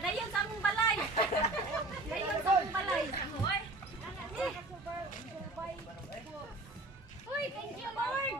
Dayon sa among balay. Dayon sa among balay. Uy, thank you Lord.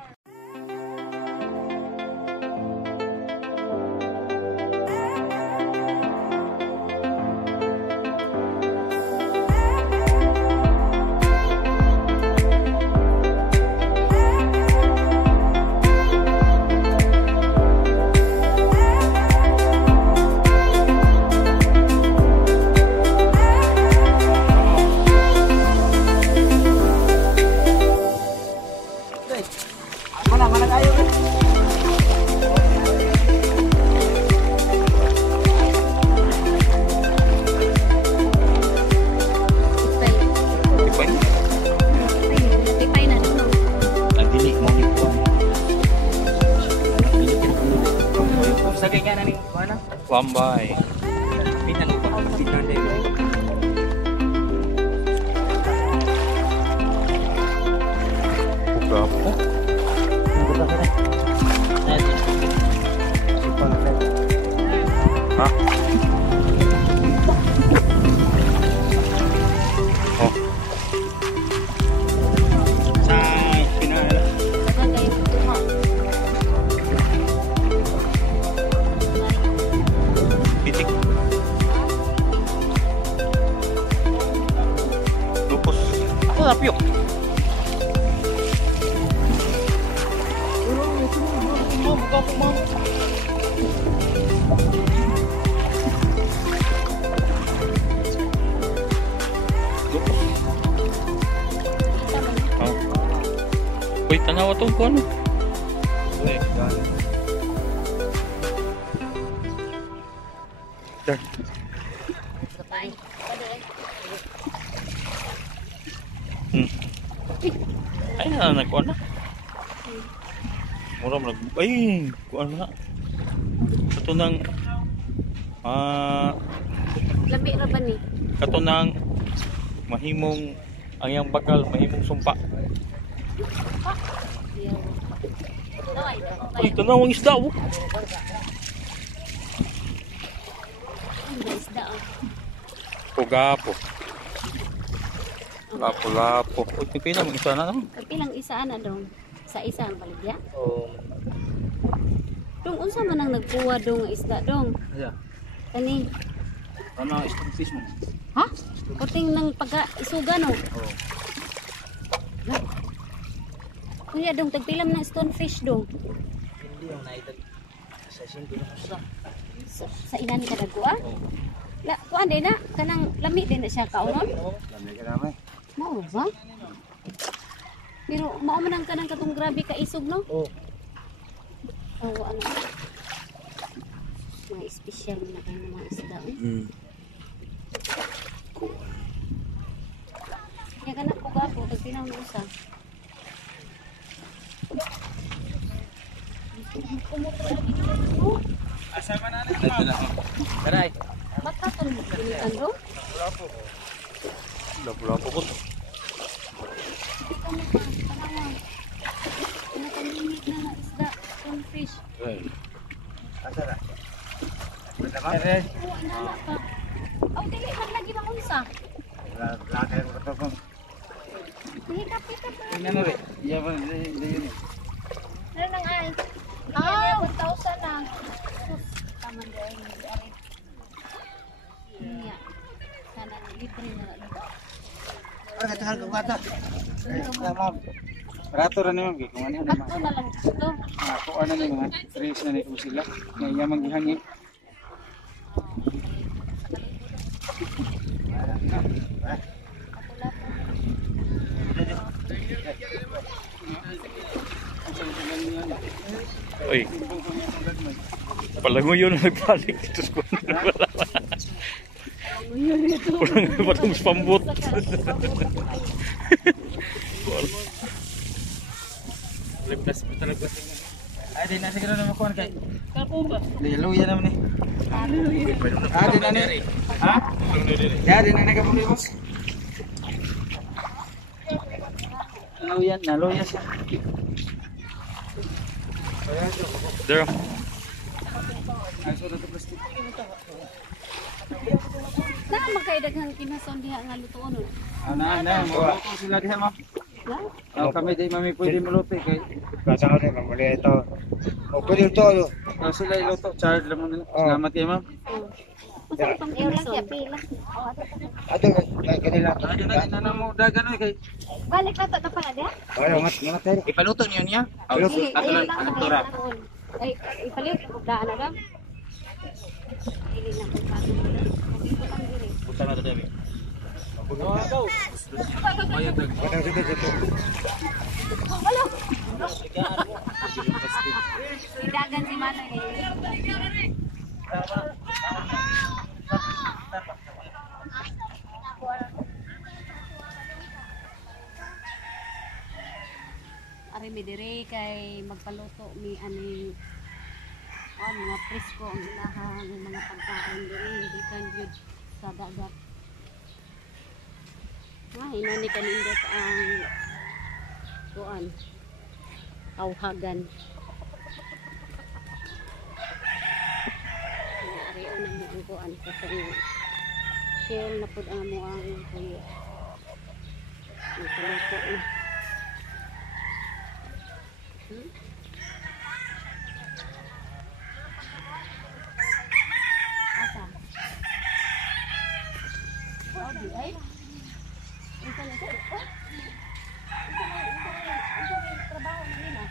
Wambay. Gapo. Hah? Oh. Say, pinala. Pitik. Lupos. Ako tapyok. Uy, tanawa itong kung ano. Ay na, nagkuhan na. Mura mo ay, kuhan na. Ito nang Labi ra ba ni? Ito nang mahimong ang yang bakal, mahimong sumpa. Uy, tanawang isda oh. Isda oh. Gapo. Lapo-lapo. Uy, pipila mong isa na no? Kapilang isa na dong. Sa isa ang baligya. Oh. Dong unsa man ang nagkuha dong isda dong? Yeah. Kani. Ano fish mo? Ha? Puting nang pag-isuga no. Oh. Kuya dong tagpilam ng stonefish dong. Hindi yung naitag sa simple na sa. Sa ilan ka nagkuha? La, kuan din na kanang lami din na siya kaunon. Lami ka naman. Mao ba? Pero mao man ang kanang katong grabe ka isog no? Oh. Oh, ano? Mga special na kayo ng mga isda. Kaya ka na po gapo, tagpinaw mo isa. Asama na na. Taray. Ba't ka ito mo pinitan do? Lapo-lapo ko. Ito mo pa, panawa. Pinakalimit na ng isda, stonefish. Asa na? Oo, inala pa. Aw, dili man lagi bang unsa? Lakay mo ka pa. Hikap. Ano mo rin? Iya ba? Hindi. Ano nang ay? Ah, 1,000 na. Sus, taman dahil hindi ari. Iya. Sana libre na lang. Para katahal ko bata. Ma'am. Barato ra naman kung ano naman. Bato na lang ito. Ako ano ni mga tres na nito sila. Nga yamang gihangi. Oy. Palangoy na nagbalik dito sa kuwan. Palangoy patong pambot. Leplas pa talaga. Ay, di na siguro naman kuwan kay. Kapo ba? Luya naman eh. Di na ni. Ha? Ya, di na nagapuli boss. Luya siya. There. Na magkaidaghang kinason diha nga lutuon no. Na, maluto sila diha ma'am. Kami di mami pwede maluto kay Kasama din, mamuli ito. O, pwede ito, ano? sila iluto. Charge lang mo nila. Salamat kayo ma'am. Usa pang kinason pila. Ato, kanila. Na mo dagan kay. Balik na ta pala diha. Ay, mga tayo. Ipaluto niyo niya. Ipaluto. Ato lang tura. Ay, ipalit og daan na lang. Ili na ko pato. Dito lang diri. Punta na dali. Bayad dag. Kadang dito. Dagan si Manay. Ari mi dire kay magpaluto mi ani mga presko ang ilahang mga pagkain dire hindi kan gyud sa dagat. Hinani kanindot ang kuan tawhagan. Ariyo na mo ang kuan kasi shell na pud ang mo ang kuya. Ito na. Asa? Oh, di ay. Ito na ito. Trabaho na nila.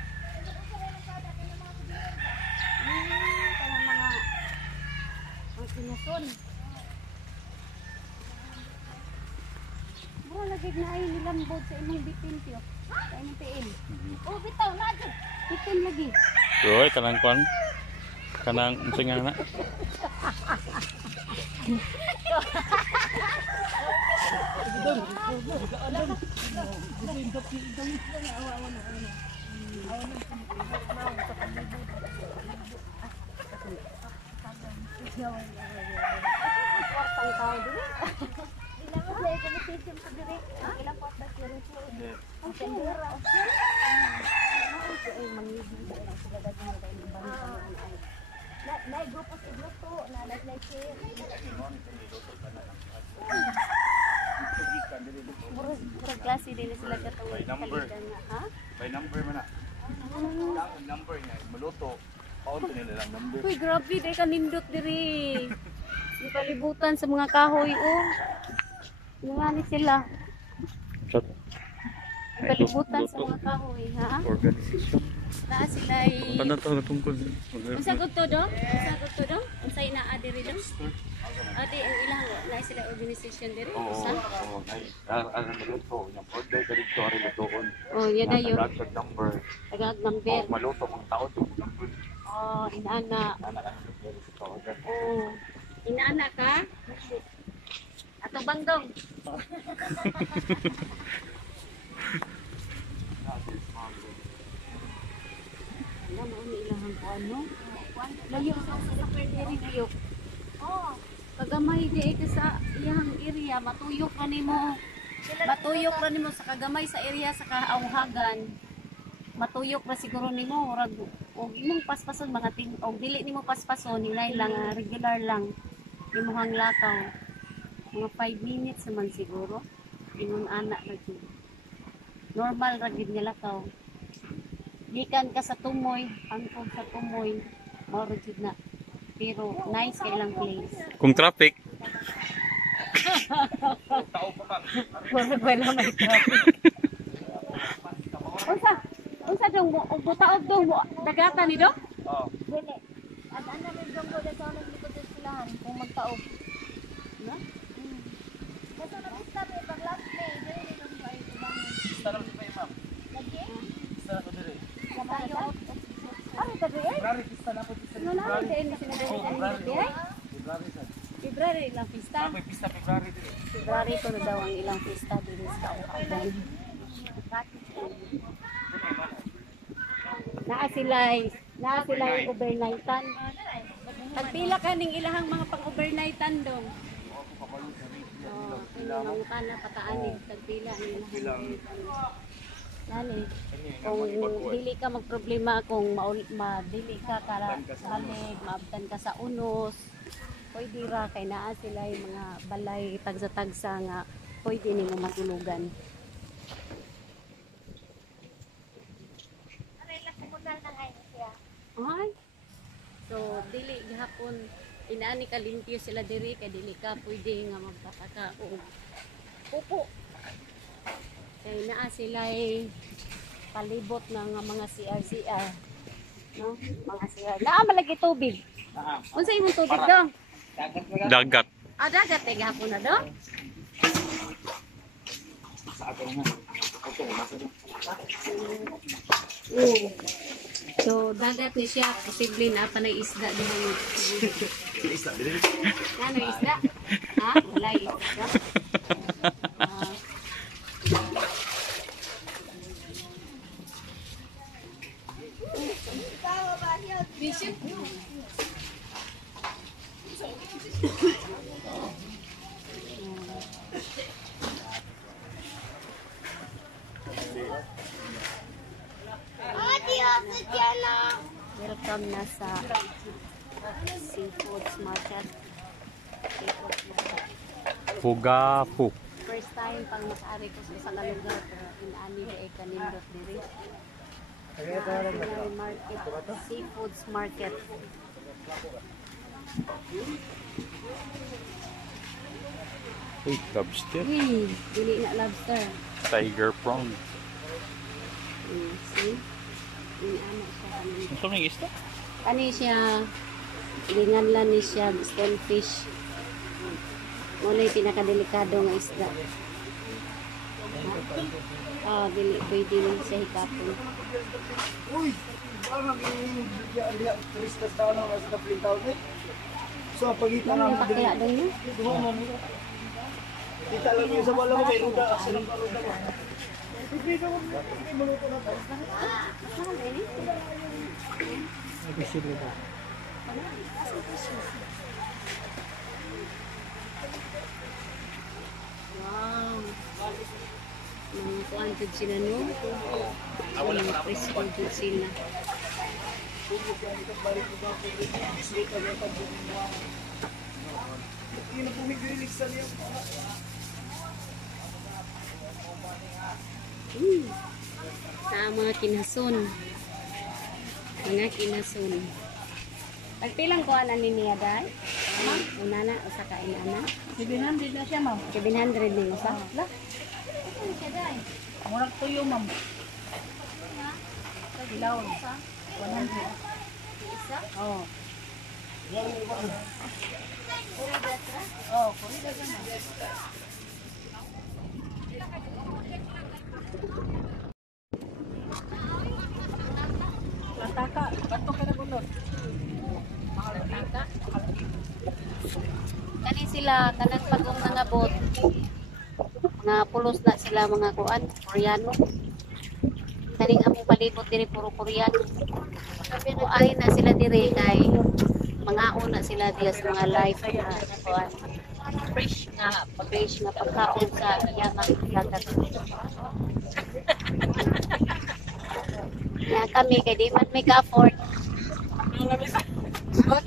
Parang mga ang sinason. Mura lagig na ay nilambod sa imong bitin tiyo. Sa imong piin. Oh, bitaw na dyan. Bitin lagi. Roy, kanang kon. Kanang unsing na. Pang tao dito. Ilang mo play competition sa diri. Ilang pot ba diri? Ang sendera. Ay mangigi sa dagdag mo dahil balik na grupo sa grupo na like share. Murag klase din sila katong kalitan nga, ha? By number man na. Ang number niya maluto. Paunto nila lang number. Uy, grabe dai kanindot diri. Yung palibutan sa mga kahoy oh. Mga ni sila. Shot. Yung palibutan sa mga kahoy, ha? Organization. Naa sila ay Ano to tungkol? unsa gud to do? Unsa gud to do? Unsay naa diri do? Adi ang ilang na sila organization diri. Usa? Ang maluto, yung order ka dito rin lutoon. Oh, yan na yun. Nagtag number. Tagad number. Maluto mong tao to number. Oh, inaana. Oh. Inaana ka? Ato bangdong. Ano mo ni ilahang ko ano? Layo sa diri kayo. Oh, kagamay di ka sa iyang area, matuyok ra nimo. Matuyok ra nimo sa kagamay sa area sa kaawhagan. Matuyok ra siguro nimo ora og imong paspason mga ting og dili nimo paspason nilay lang regular lang. Imong lakaw. Mga 5 minutes naman siguro. Ingon anak lagi. Normal ra gid nga lakaw. Gikan ka sa tumoy, angkog sa tumoy, mao gid na. Pero nice kay lang place. Kung traffic. Wala may traffic. Unsa dong butaog dong dagatan ni do? Oo. Dili. At ana rin dong do sa likod sa silahan kung magtaog. Na? Basta na pista may pag last day, dili dong kay ibang. Pista lang sa ma'am. Lagi? Pista na to dire. Kabayo. Ano ta dire? February pista na po pista. No na din ni sinabi kanina. February sa. February lang pista. May pista February dire. February ko na daw ang ilang pista dito sa Kauhagan. Naa sila yung overnightan. Pagpila ka ning ilahang mga pang-overnightan dong. Oh, pinangungutan na pataan ni pagpila ning ilahang overnightan. Nani. Kung dili ka magproblema kung dili ka salig, maabtan ka sa unos, pwede ra kay naa sila yung mga balay tagsa-tagsa nga pwede nimo matulugan. Ay. So dili gihapon inaani ka limpyo sila diri kay dili ka pwede nga magpataka og pupo. Kay naa sila palibot ng mga CR, no? Mga CR. Naa malagi tubig. Unsa imong tubig dong? Dagat. Ah, dagat eh gihapon na dong. So dagat ni siya posible na pa na isda din. Isda din. Ano isda? Ha? Wala isda. Welcome na sa Seafoods Market. Seafoods Market. Fugafu. First time pang mas-ari ko sa isang lugar pero inaani na kanindot diri. Market, Seafoods Market. Uy, lobster. Dili na lobster. Tiger prawn. See? Inaano siya kanina. Gusto mo yung isda? Kani siya, linganlan ni siya, stonefish. Muna yung pinakadelikado nga isda. Dili, pwede rin siya hikapon. Uy! Parang yung turista sa ano, sa Kaplintaw eh. So, pagkita Ano yung namin pakya doon yun? kita lang yung sa wala ko, may ruda. Sarang paruda ko. Pipita mo, may maluto na tayo. Mahal ini? Nag-isip ba? Wow! Mga kuhaan jud sila no? Mga crispy jud sila. Sa mga kinason. Mga kinason. Pagpilang ko ana ni niya dai? Una na usa ka ina. 700 na siya, ma'am. 700 ni usa. La. Murag tuyo, ma'am. Ilaw. 100. Oh. Oh, kurida ka na. Lataka, bato ka na bunot. Kani sila kanan pagong mga bot. Mga pulos na sila mga kuan, Koreano. Kaning among palibot diri puro Koreano. Kuan na sila diri kay mga una sila diya sa mga life na kuan. Fresh nga pagkaon sa iyang dagat. Ya kami kay di man may ka-afford.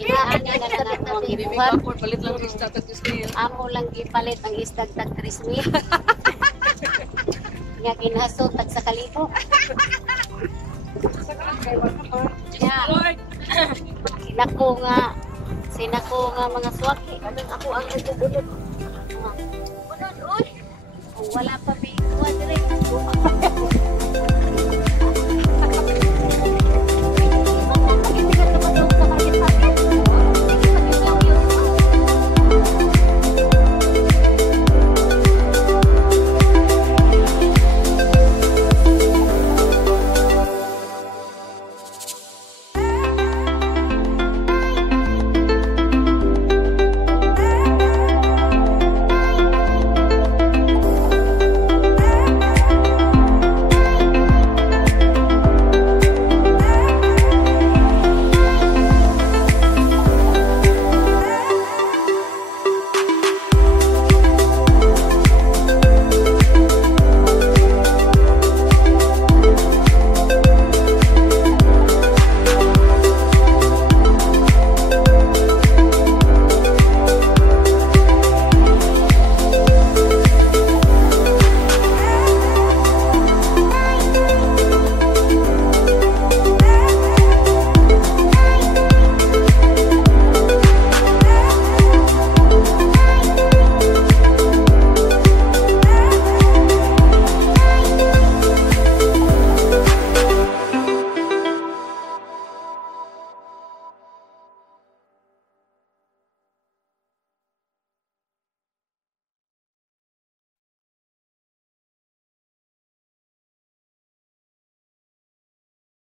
Inaani na lang ang gibuhat. Palit lang yung status ko. Amo lang gipalit ang isdag tag 3,000. Nga ginhaso tag sa kalibo. Ya. Sinako nga mga swaki. Ako ang nagubunod. Bunod, uy. Kung wala pa may kuha dire.